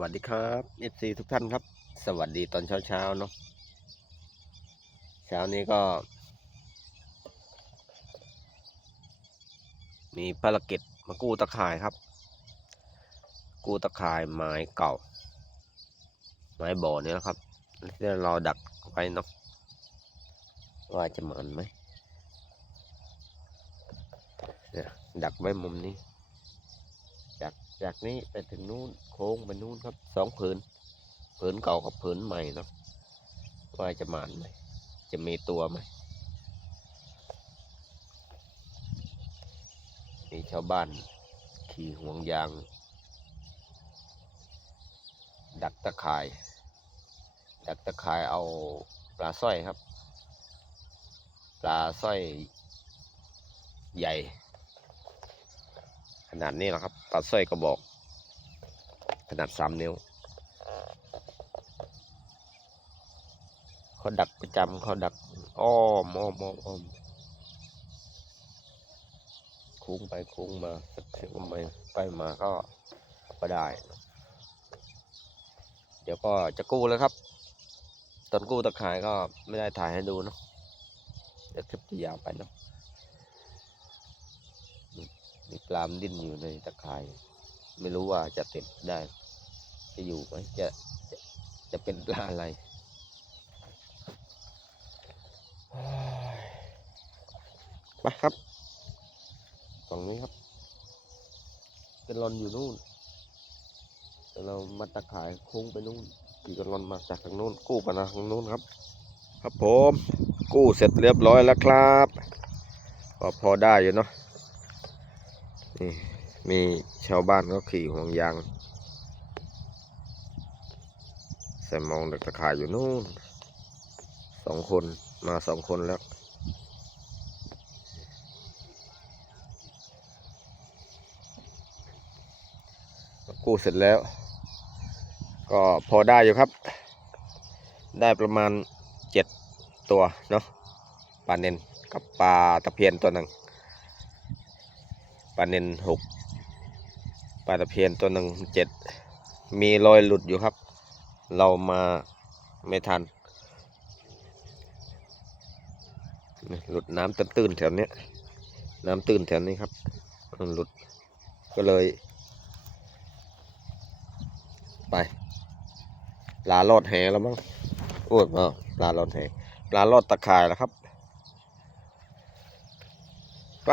วัสดีครับเอฟซีทุกท่านครับ สวัสดีตอนเช้าเช้าๆเนาะเช้านี้ก็ มีภารกิจมากู้ตะข่ายครับ กู้ตะข่ายไม้เก่า ไม้บ่อเนี่ยนะครับที่เราดักไว้เนาะว่าจะเหมันไหมเนี่ยดักไว้มุมนี้ จากนี้ไปถึงนู้นโค้งไปนู้นครับสองผืนผืนเก่ากับผืนใหม่นะว่าจะมันไหมจะมีตัวไหมมีชาวบ้านขี่ห่วงยาง ดักตะข่าย ดักตะข่ายเอาปลาสร้อยครับ ปลาสร้อยใหญ่ ขนาดนี้แหละครับปลาสร้อยกระบอก ขนาดสามนิ้วเขาดักประจำเขาดักอ้อมอ้อมอ้อมอ้อมคุ้งไปคุ้งมาสักถึงไปไปมาก็ก็ได้ เดี๋ยวก็จะกู้แล้วครับ ตอนกู้ตะข่ายก็ไม่ได้ถ่ายให้ดูเนะเดี๋ยวคลิปจะยาวไปเนาะ มีปลามดิ้นอยู่ในตะข่าย ไม่รู้ว่าจะติดได้ จะอยู่ไหมจะจะจะเป็นปลาอะไรเฮ้ยไปครับฝั่งนี้ครับเป็นรอนอยู่นู่นแต่เรามาตะข่ายโค้งไปนู่นกี่กันรอนมาจากทางนู้นกู้กันนะทางนู้นครับ ครับผม กู้เสร็จเรียบร้อยแล้วครับ ก็พอได้อยู่เนาะ นี่มีชาวบ้านก็ขี่ห่วงยางใส่มองเด็กตะข่ายอยู่นู่นสองคนมาสองคนแล้ว กู้เสร็จแล้ว ก็พอได้อยู่ครับ ได้ประมาณเจ็ดตัวเนาะปลาเนนกับปลาตะเพียนตัวหนึ่ง ลาเนนหกปลาตะเพียนตัวหนึ่งเจ็ดมีรอยหลุดอยู่ครับ เรามาไม่ทัน หลุดน้ำตื้นๆแถวนี้น้ำตื้นแถวนี้ครับมันหลุดก็เลย ไปปลาลอดแหแล้วมั้งโอ้ยมาปลาลอดแหปลาลอดตะข่ายแล้วครับไป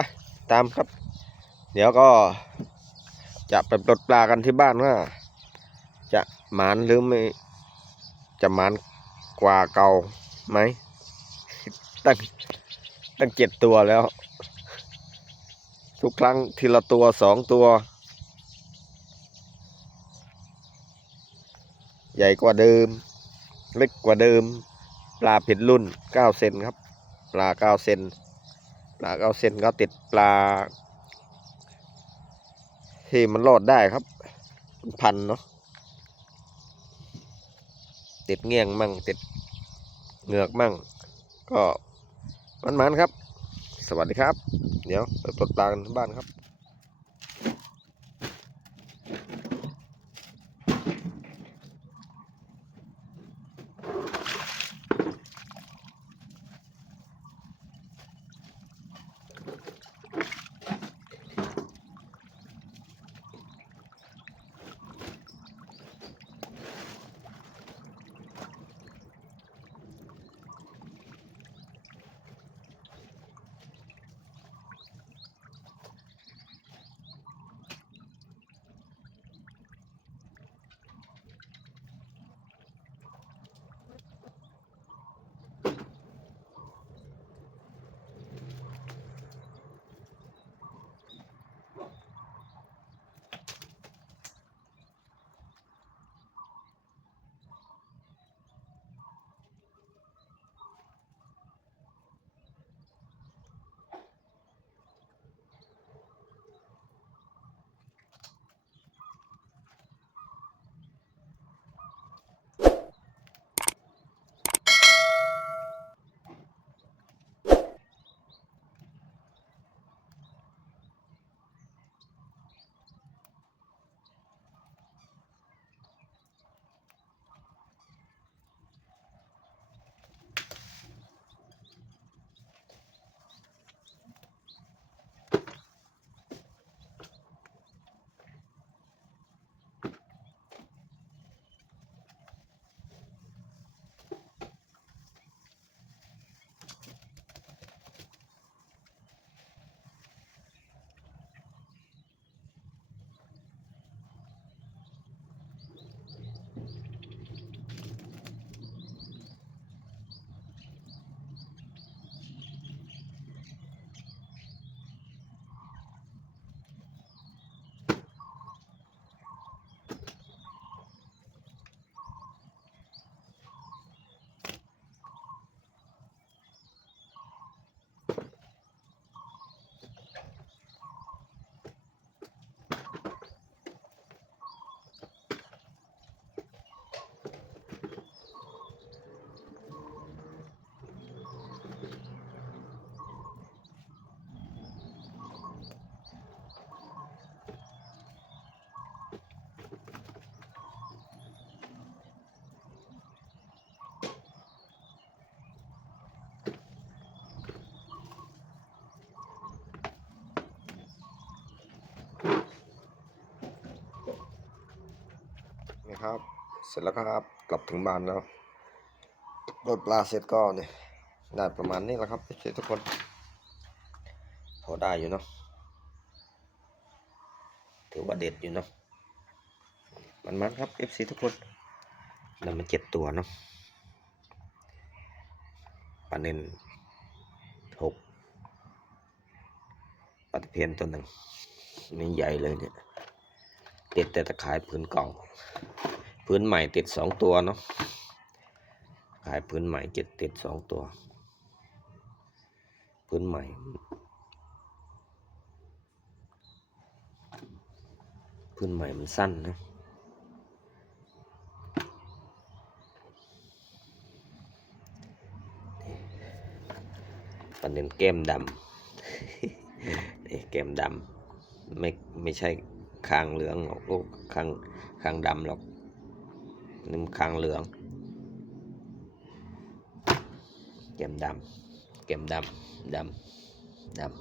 ตามครับ เดี๋ยวก็จะไปปลดปลากันที่บ้านว่า จะหมานหรือไม่ จะหมานกว่าเก่าไหมตั้งตั้งเจ็ดตัวแล้ว ทุกครั้งทีละตัวสองตัว ใหญ่กว่าเดิม เล็กกว่าเดิม ปลาผิดรุ่นเก้าเซนครับ ปลาเก้าเซนปลาเก้าเซนก็ติดปลา ที่มันรอดได้ครับมันพันเนาะติดเงี้ยงมั่งติดเหงือกมั่ง ก็มันมันๆครับ สวัสดีครับ เดี๋ยวไปปลดปลากันที่บ้านครับ ครับ เสร็จแล้วครับ กลับถึงบ้านแล้วโดยปลาเสร็จก็เนี่ยได้ประมาณนี้แหละครับเสร็จทุกคนพอได้อยู่เนาะถือว่าเด็ดอยู่เนาะมันมันครับ FC ทุกคนแล้วมันเจ็ดตัวเนาะปลาเน้นหกปลาตะเพียนตัวหนึ่งนี่ใหญ่เลยเนี่ยติดแต่ตะขายพื้นเก่า พื้นใหม่ติดสองตัวเนาะขายพื้นใหม่เจ็ดติดสองตัว พื้นใหม่พื้นใหม่มันสั้นนะปันเน้นแก้มดำแก้มดำไม่ไม่ใช่คางเหลืองหรอกลูกคางคางดำหรอก นี่มันคางเหลืองแก้มดำแก้มดำดำดำ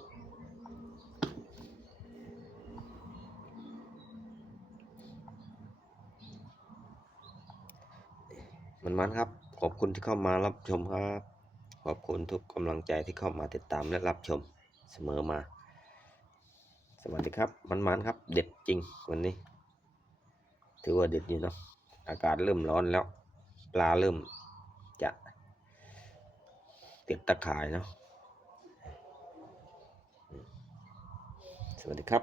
มันมันครับ ขอบคุณที่เข้ามารับชมครับ ขอบคุณทุกกำลังใจที่เข้ามาติดตามและรับชมเสมอมา สวัสดีครับ มันมันครับ เด็ดจริงวันนี้ ถือว่าเด็ดอยู่เนาะ อากาศเริ่มร้อนแล้ว ปลาเริ่มจะติดตะข่ายเนาะสวัสดีครับ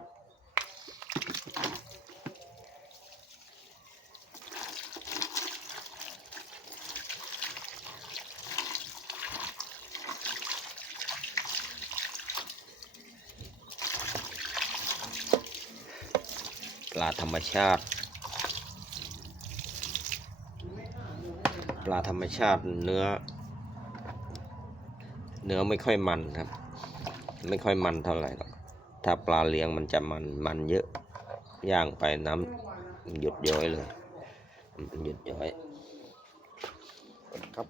ปลาธรรมชาติ ป ลาธรรมชาติเนื้อ เนื้อไม่ค่อยมันครับ ไม่ค่อยมันเท่าไหร่หรอกถ้าปลาเลี้ยงมันจะมันมันเยอะย่างไปน้ำหยุดย้อยเลยหยุดย้อยครับ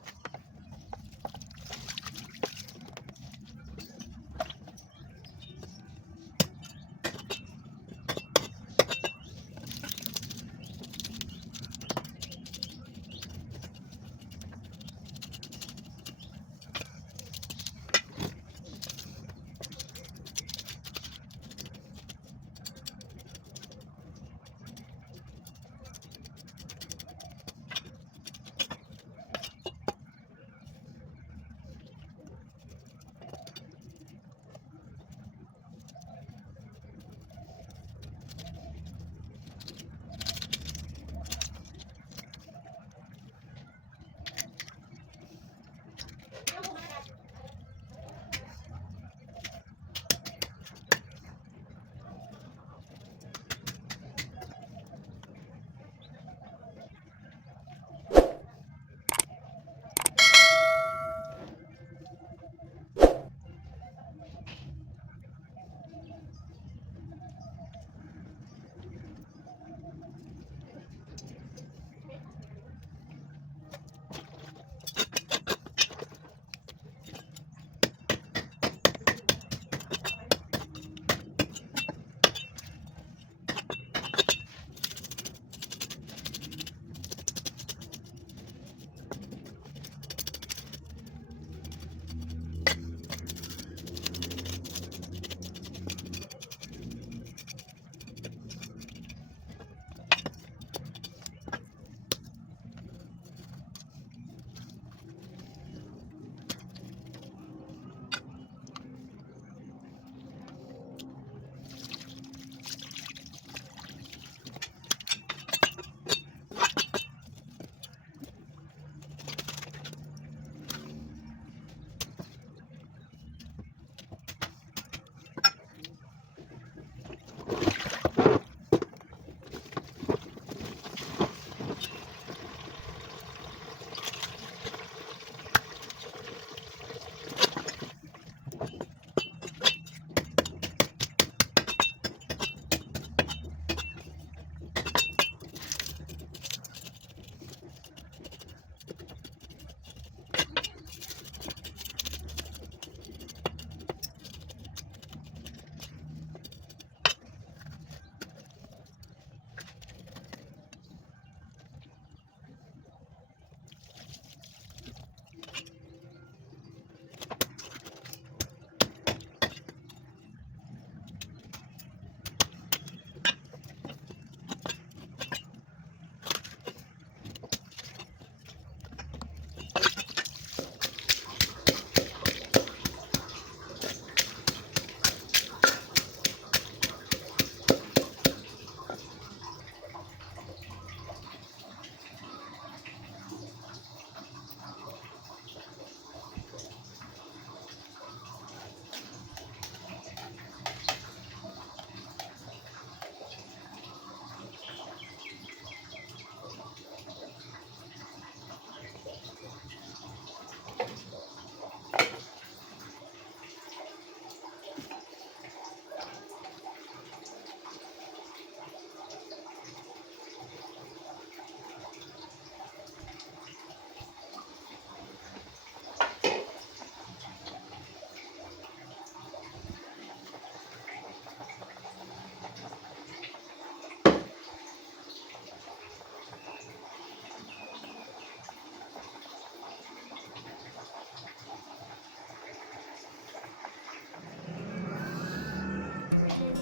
เอ